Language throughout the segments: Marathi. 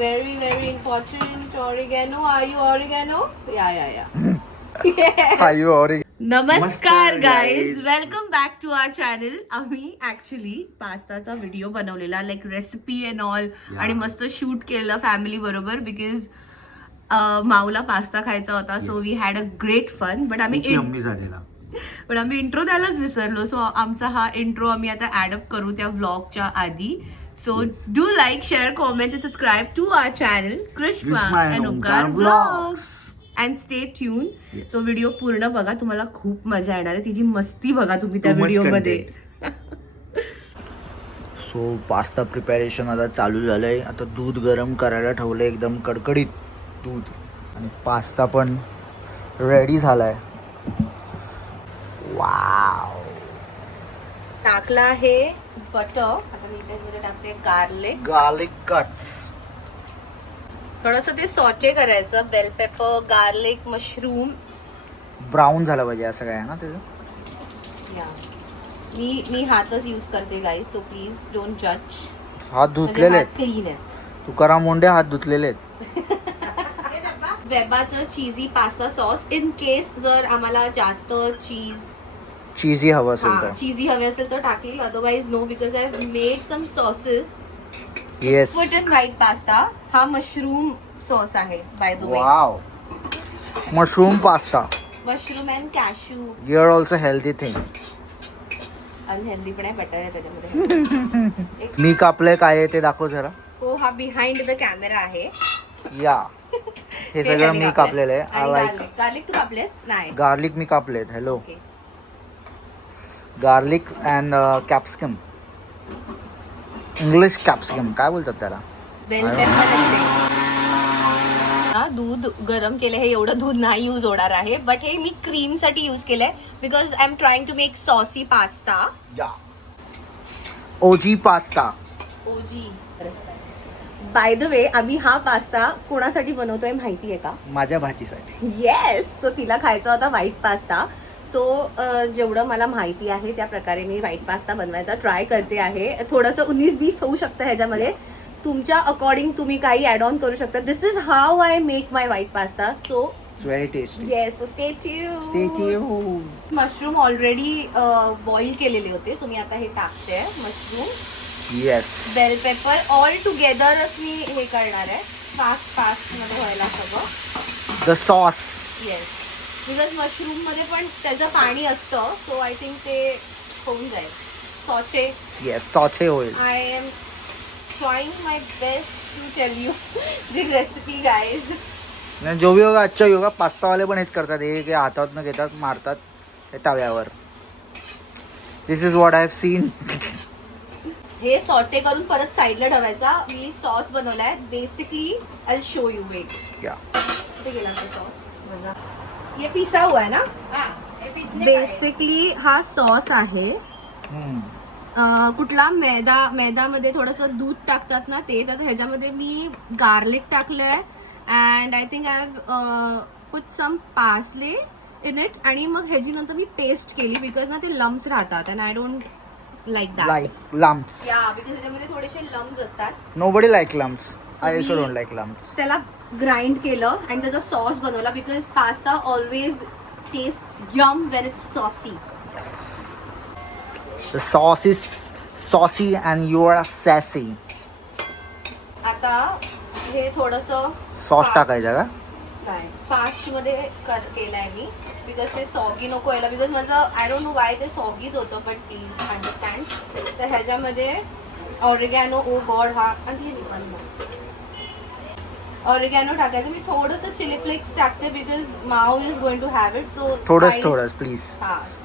Very, very important. Oregano. Are you oregano? Yeah. Are you already? नमस्कार guys, guys. Welcome back to our channel. आम्ही ऍक्च्युली पास्ताचा व्हिडिओ बनवलेला, लाईक रेसिपी अँड ऑल, आणि मस्त शूट केलं फॅमिली बरोबर, बिकॉज माऊला पास्ता खायचा होता. So we had a great fun. But आम्ही इंट्रो द्यायलाच विसरलो. सो आमचा हा इंट्रो आम्ही आता ॲडअप करू त्या व्लॉगच्या आधी. So do like, share, comment and subscribe to our channel Krishna and Omkar vlogs. And stay tune. तो व्हिडिओ पूर्ण बघा, तुम्हाला खूप मजा येणार आहे. तिची मस्ती बघा तुम्ही त्या व्हिडिओमध्ये. सो पास्ता प्रिपरेशन आता चालू झालंय. आता दूध गरम करायला ठेवलंय, एकदम कडकडीत दूध, आणि पास्ता पण रेडी झालाय. वाव. टाकला आहे बटर. आता मी त्यामध्ये टाकते गार्लिक कट्स. थोडंसं ते सॉटे करायचं. Bell pepper, garlic, mushroom. Brown झालं पाहिजे असं काय ना त्याचं. मी हातच यूज करते गाईज, सो प्लीज डोंट जज. हात धुतलेले आहेत, क्लीन आहेत. तुकाराम मुंडे हात धुतलेले आहेत. वेबाचं चीजी पास्ता सॉस, इन केस जर आम्हाला जास्त चीजी हवं असेल तर, चीजी हवे असेल तर टाकेल. Otherwise no, because I made some sauces. Yes. Put in white pasta. हा मशरूम सॉस आहे by the way. Wow. Mushroom pasta. Mushroom and cashew. Your also healthy thing. Unhealthy पण आहे, बटर आहे त्याच्यामध्ये. मी कापलंय काय आहे ते दाखव जरा. हो, हा बिहाइंड द कॅमेरा आहे. या हे सगळं मी कापलेलं आहे. I like. गार्लिक तू कापलेस? नाही, गार्लिक मी कापलेत. Hello. Okay. Garlic and capsicum. English capsicum काय बोलतात त्याला? Bell pepper. दूध गरम केलं. हे एवढं दूध नाही यूज होणार आहे, बट हे मी क्रीम साठी यूज केलंय, because I am trying to make saucy pasta. Yeah OG pasta. ओजी. बाय द वे, आम्ही हा पास्ता कोणासाठी बनवतोय माहिती आहे का? माझ्या भाचीसाठी. येस. सो तिला खायचा होता व्हाईट पास्ता. सो जेवढं मला माहिती आहे त्या प्रकारे मी व्हाईट पास्ता बनवायचा ट्राय करते आहे. थोडंसं 19-20 होऊ शकतं ह्याच्यामध्ये. तुमच्या अकॉर्डिंग तुम्ही काही ॲड ऑन करू शकता. This is how I make my white pasta. So very tasty. Yes, stay tuned. Stay tuned. Mushroom already boil केलेले होते, सो मी आता हे टाकते. Mushroom, yes, bell pepper, all टुगेदरच मी हे करणार आहे. फास्ट मध्ये व्हायला सगळं. The sauce. Yes, because mushroom मध्ये पण त्याचं पाणी असतं, सो आय थिंक ते होऊन जाईल. सॉचे. येस, सॉचे होईल. I am trying my best to tell you the recipe guys. जो भी होगा अच्छा ही होगा. पास्तावाले पण हेच करतात, हे हातात न घेतात, मारतात हे तव्यावर. This is what I have seen. हे सॉटे करून परत साईडला ठेवायचा. मी सॉस बनवलाय basically. I show you. Wait. या कुठे गेला तो सॉस? ये पिसा हुआ है ना. बेसिकली हा सॉस आहे. कुठला मैदामध्ये थोडंसं दूध टाकतात ना ते. तर ह्याच्यामध्ये मी गार्लिक टाकलंय, and I think I have put some parsley in it. आणि मग ह्याची नंतर मी पेस्ट केली, बिकॉज ना ते लम्स राहतात, and I don't like that. Like lumps. Yeah, because ह्याच्यामध्ये थोडेसे लम्स असतात. Nobody like lumps. I also don't like lumps. त्याला ग्राइंड केलं आणि त्याचा सॉस बनवला, because pasta always taste yum when it's saucy. The sauce is saucy and you are sassy. आता हे थोडंसं सॉस टाकायचा का? काय फास्ट मध्ये केलंय मी, बिकॉज ते सॉगी नको यायला. बिकॉज माझं आय डोंट नो वाय ते सॉगीच होतं, बट प्लीज अंडरस्टँड. तर ह्याच्यामध्ये ऑरिगॅनो, ओ गॉड, हा आणि ऑरिगॅनो टाकायचं. मी थोडंसं चिली फ्लेक्स टाकते, because Mau is going to have it. So थोडंच प्लीज.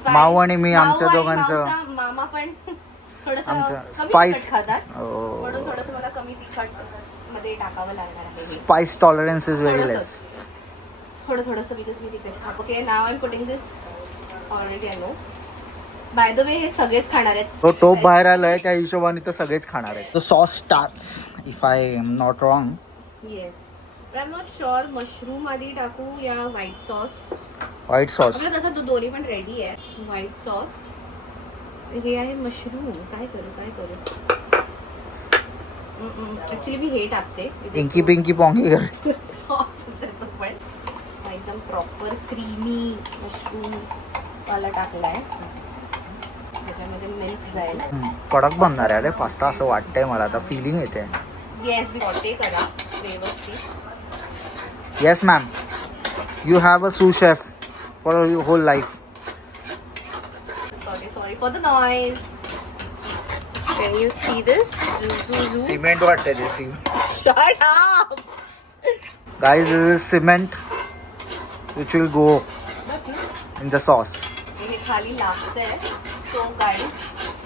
माऊ आणि मी, आमच्या दोघांचं. मामा पण थोडंसं आमचं कमी स्पाइस तिखट खातात, म्हणून थोडंसं मला कमी तिखट मध्ये टाकावं लागणार आहे. स्पाइस टॉलरन्स इज व्हेरी लेस. थोडंसं, बिकॉज मी तिखट खातो. Okay, now I am putting this oregano. Bye the वे, हे सगळेच खाणार आहेत. तो टोप बाहेर आलाय, त्या हिशोबाने तर सगळेच खाणार आहेत. तो sauce starts, if I am not wrong. Yes, I am not sure. Mushroom आधी टाकू या व्हाईट सॉस? White sauce. आपलं तसं तो दोन्ही पण रेडी आहे. व्हाईट सॉस, हे आहे मशरूम. काय करू ऍक्च्युली मी हे टाकते इंकी पिंकी पॉंगी कर. सॉसच आहे तो पण एकदम प्रॉपर क्रीमी मशरूम वाला टाकलाय. त्याच्यामध्ये मिल्क जाईल. कडक बनणार आहे पास्ता असं वाटतंय मला आता. फिलिंग येते. येस सॉटे करा व्यवस्थित. Yes ma'am. You have a sous chef for whole life. Sorry for the noise. Can you see this? Cement वाटतंय ते. Cement. Shut up. Guys this is cement which will go in the sauce. हे खाली लागतंय. सो गाईज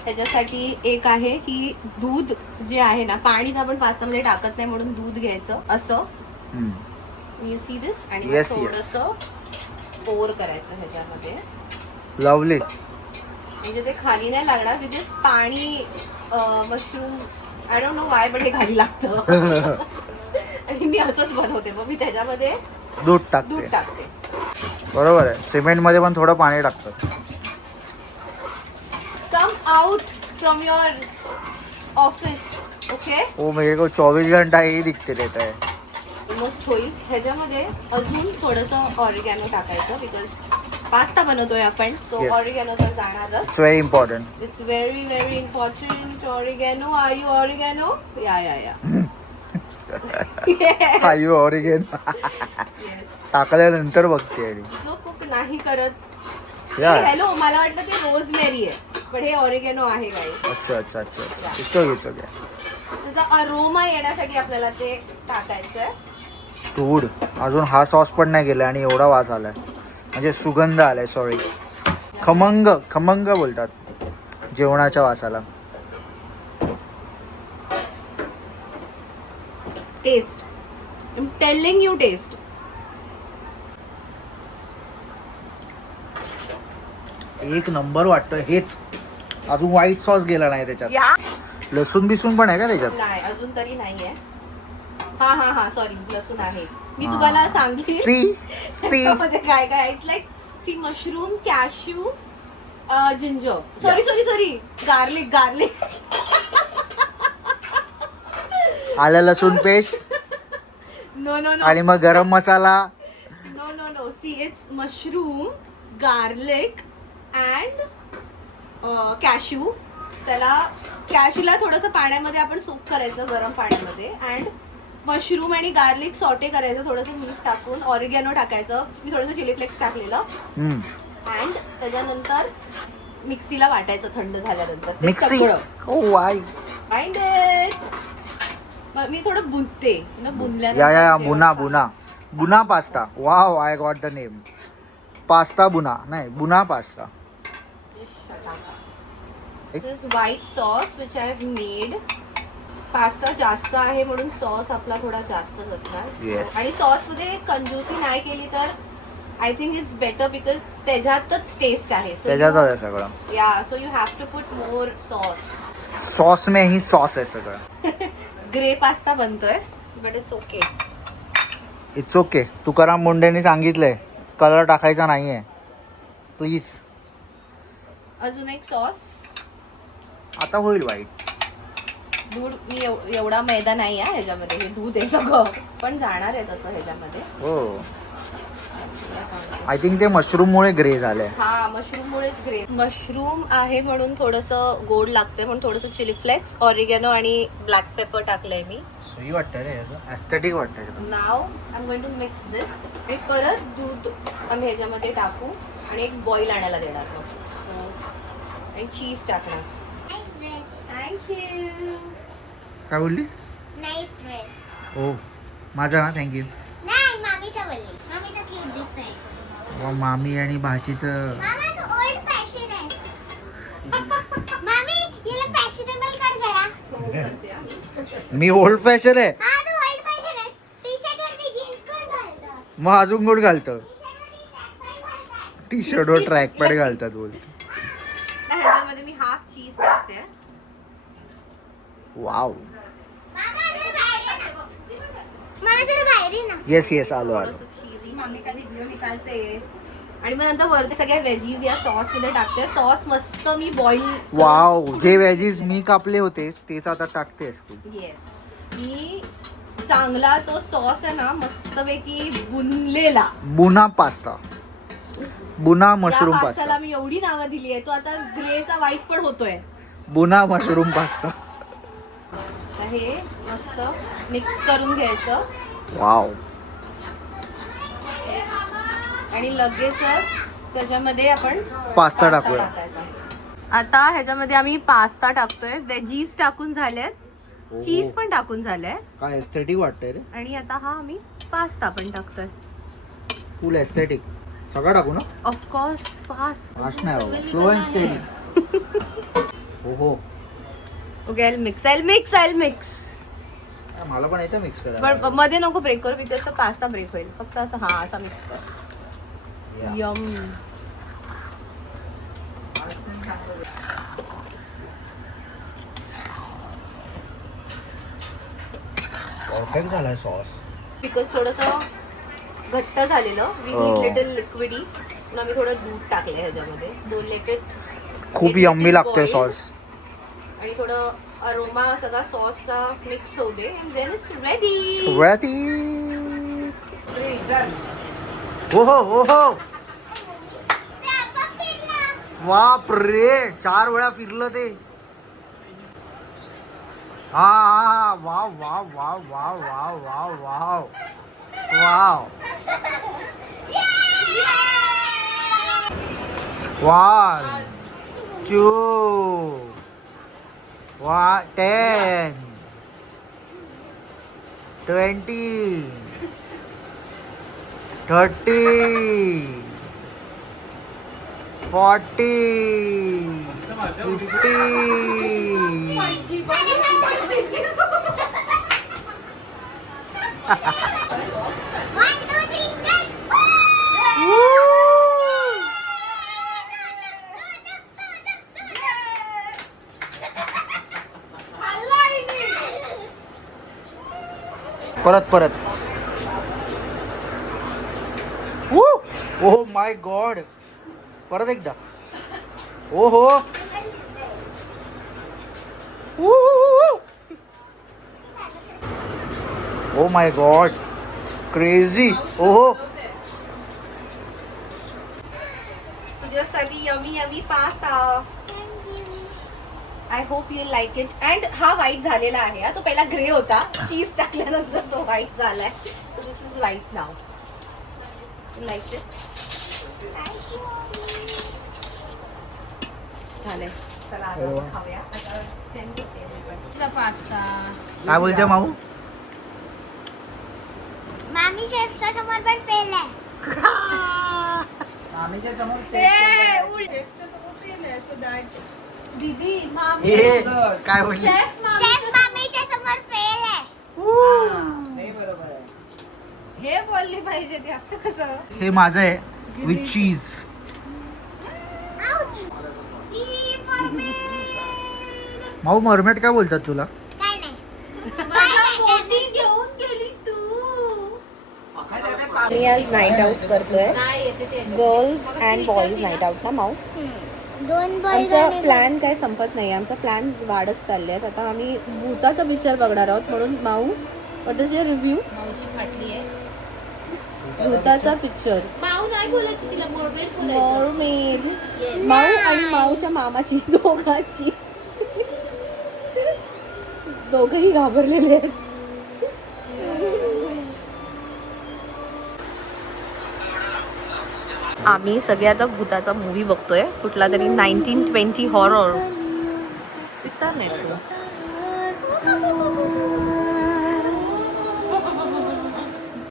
त्याच्यासाठी एक आहे की दूध जे आहे ना, पाणी तर आपण पास्तामध्ये टाकत नाही म्हणून दूध घ्यायचं असं. यू सी दिस. आणि Yes, थोडंसं पोर करायचं ह्याच्यामध्ये. लवली. म्हणजे ते खाली नाही लागणार बिकॉज पाणी mushroom I don't know Y but हे खाली लागतं. आणि मी असंच बनवते. मग मी त्याच्यामध्ये दूध दूध टाकते. टाकते. बरोबर आहे. सिमेंट मध्ये पण थोडं पाणी टाकतं. Come out from your office. Okay ओ मेरे को 24 घंटा ही दिखते रहता है. मस्त होईल. ह्याच्यामध्ये अजून थोडंसं ऑरिगॅनो टाकायचं बिकॉज पास्ता बनवतोय आपण. तो Yes. ऑरिगॅनो तर जाणारच. It's very important. It's very very important. Oregano. Are you oregano? Yeah are you oregano. टाकल्यानंतर बघते. जो कुक नाही करत. या. हॅलो मला वाटलं ते रोजमेरी आहे पण हे ऑरिगॅनो आहे गाईस. अच्छा अच्छा अच्छा अच्छा. It's okay. त्याचा अरोमा येण्यासाठी आपल्याला ते टाकायचंय. दूध. अजून हा सॉस पण नाही गेला आणि एवढा वास आलाय. म्हणजे सुगंध आलाय. सॉरी. खमंग बोलतात जेवणाच्या वासाला. Taste. I am telling you taste. एक नंबर वाटतं. हेच अजून व्हाईट सॉस गेला नाही त्याच्यात. या लसूण बिसून पण आहे का त्याच्यात? नाही अजून तरी नाहीये. हा सॉरी लसूण आहे. मी तुम्हाला सांगेन सी त्याच्यामध्ये काय काय. It's like see mushroom cashew ginger. Sorry garlic. आलं लसूण पेस्ट नो आणि मग गरम मसाला. No see it's mushroom garlic and cashew. त्याला कॅश्यूला थोडंसं पाण्यामध्ये आपण सूप करायचं गरम पाण्यामध्ये. अँड मशरूम आणि गार्लिक सॉटे करायचं थोडंसं मीठ टाकून. ऑरिगॅनो टाकायचं. मी थोडंसं चिली फ्लेक्स टाकलेलं. अँड त्याच्यानंतर मिक्सीला वाटायचं थंड झाल्यानंतर. ते मिक्सी. सगळं. ओ वाय. Find it. मी थोडं बुनते ना. या बुना pasta. Wow I got the name. Pasta बुना नाही बुना pasta. This is white sauce which I have made. Pasta जास्त आहे म्हणून सॉस आपला थोडा जास्तच असणार. Yes. आणि सॉस मध्ये कंजूसी नाही केली तर I think it's better because त्याच्यातच टेस्ट आहे. त्याच्यातच आहे सगळं. Yeah so you have to put more sauce. Sauce में ही सॉस आहे सगळं. ग्रे पास्ता बनतोय but it's okay. It's okay. Tukaram मुंडेंनी सांगितलंय कलर टाकायचा नाहीये प्लीज. अजून एक सॉस. आता होईल वाईट. दूध मी एवढा मैदा नाही आहे ह्याच्यामध्ये. हे दूध आहे सगळं पण जाणार आहे तसं ह्याच्यामध्ये. हो. आय थिंक ते मशरूम मुळे ग्रे झालंय. हा मशरूम मुळेच ग्रे. मशरूम आहे म्हणून थोडंसं गोड लागते म्हणून थोडंसं चिली फ्लेक्स ऑरिगॅनो आणि ब्लॅक पेपर टाकलंय मी. सही वाटतंय रे. असं एस्थेटिक वाटतंय. Now I am going to mix this. हे परत दूध आम्ही ह्याच्यामध्ये टाकू आणि एक बॉईल आणायला देणार मग. आणि चीज टाकणार. थँक्यू. काय बोललीस? Nice dress. हो माझा ना. थँक्यू. नाही मामीचा बोलली. मामीचा क्यूट दिसतंय. मामी आणि भाचीचं. मामा तू ओल्ड फॅशन आहेस. मामी हिला फॅशनेबल कर जरा. मी ओल्ड फॅशन आहे. हा तू ओल्ड फॅशन आहेस. टी-शर्ट वरती जीन्स कोण घालतं? मग अजून कोण घालतं? टी-शर्ट वरती ट्रॅक पॅन्ट घालतात. टी शर्टवर ट्रॅक पॅड घालतात बोलते. ह्याच्यामध्ये मी हाफ चीज टाकते. वाव. मामा जरा बाहेर ये ना. मामा जरा बाहेर ये ना. येस आलो. आणि मग नंतर वरती सगळ्या वेजीज या सॉस मध्ये टाकते. सॉस मस्त मी बॉईल. वाव. जे व्हेजीज मी कापले होते तेच आता टाकतेस तू. येस की चांगला तो सॉस आहे ना मस्तपैकी बुनलेला. बुना पास्ता, बुना या मशरूम पास्ताला पास्ता, मी एवढी नावं दिली आहे, तो आता ग्रेचा व्हाईट पण होतोय. बुना मशरूम पास्ता. तर हे मस्त मिक्स करून घ्यायचं वाव. आणि लगेचच त्याच्यामध्ये आपण पास्ता टाकूया. टाकायचा. आता ह्याच्यामध्ये आम्ही पास्ता टाकतोय, वेजीज टाकून झालेत, चीज पण टाकून झालंय काय एस्थेटिक वाटतंय रे. आणि आता हा आम्ही पास्ता पण टाकतोय. फुल एस्थेटिक. सगळं टाकू ना. Of course fast. फास्ट नाही बाबा, स्लो अँड स्टेडी. हो हो. Okay, I'll mix. मला पण येतं मिक्स करायला. पण मध्ये नको ब्रेक करू, बिकॉज तो पास्ता ब्रेक होईल. फक्त असं हा असा मिक्स कर. Yeah. यम. परफेक्ट झालाय सॉस. बिकॉज थोडंसं घट्ट झालेलं, we need Oh. Little liquidy, म्हणून आम्ही थोडं दूध टाकलंय ह्याच्यामध्ये. सो लेट इट खूप यम्मी लागतोय सॉस. आणि थोडं अरोमा सगळा सॉसचा मिक्स होऊ दे, अँड देन इट्स रेडी. ओहो ओहो. बाप रे, 4 वेळा फिरलं ते. हा हा, wow wow wow wow wow wow wow wow. 1 2 10 20 30 40 50. परत. Oh my God. परत एकदा. ओहो. Oh my God, crazy. ओहो. तुझ्यासाठी yummy pasta. I hope you like it. And हा व्हाईट झालेला आहे. तो पहिला ग्रे होता, चीज टाकल्यानंतर तो व्हाईट झालाय. This is white now. Like it. झालंय. चला आता आपण खाऊया. पास्ता. काय बोलते माऊ. मामी शेफच्या समोर पण फेल आहे. दीदी ए, काय बोलते. शेफ मामीच्या समोर फेल आहे. हे बोलले पाहिजे ते, असं कसं. हे माझं आहे विथ चीज. माऊ मरमेट काय बोलतात तुला. काय नाही. घेऊन गेली तू. मी आज नाईट आउट करतोय, girls and boys night out ना माऊ. दोन बॉईज आमचा प्लॅन काय संपत नाही, आमचा प्लॅन वाढत चालले आहेत. आता आम्ही भूताचा पिक्चर बघणार आहोत, म्हणून Mau what is your review. भूताचा पिक्चर. माऊ नाही बोलायची तिला, मोरमेड मॉर्मेड. माऊ आणि माऊच्या मामाची, दोघांची. दोघंही घाबरलेले आहेत. आम्ही सगळे आता भूताचा मूवी बघतोय, कुठला तरी 1920 हॉरर. दिसणार नाही तो.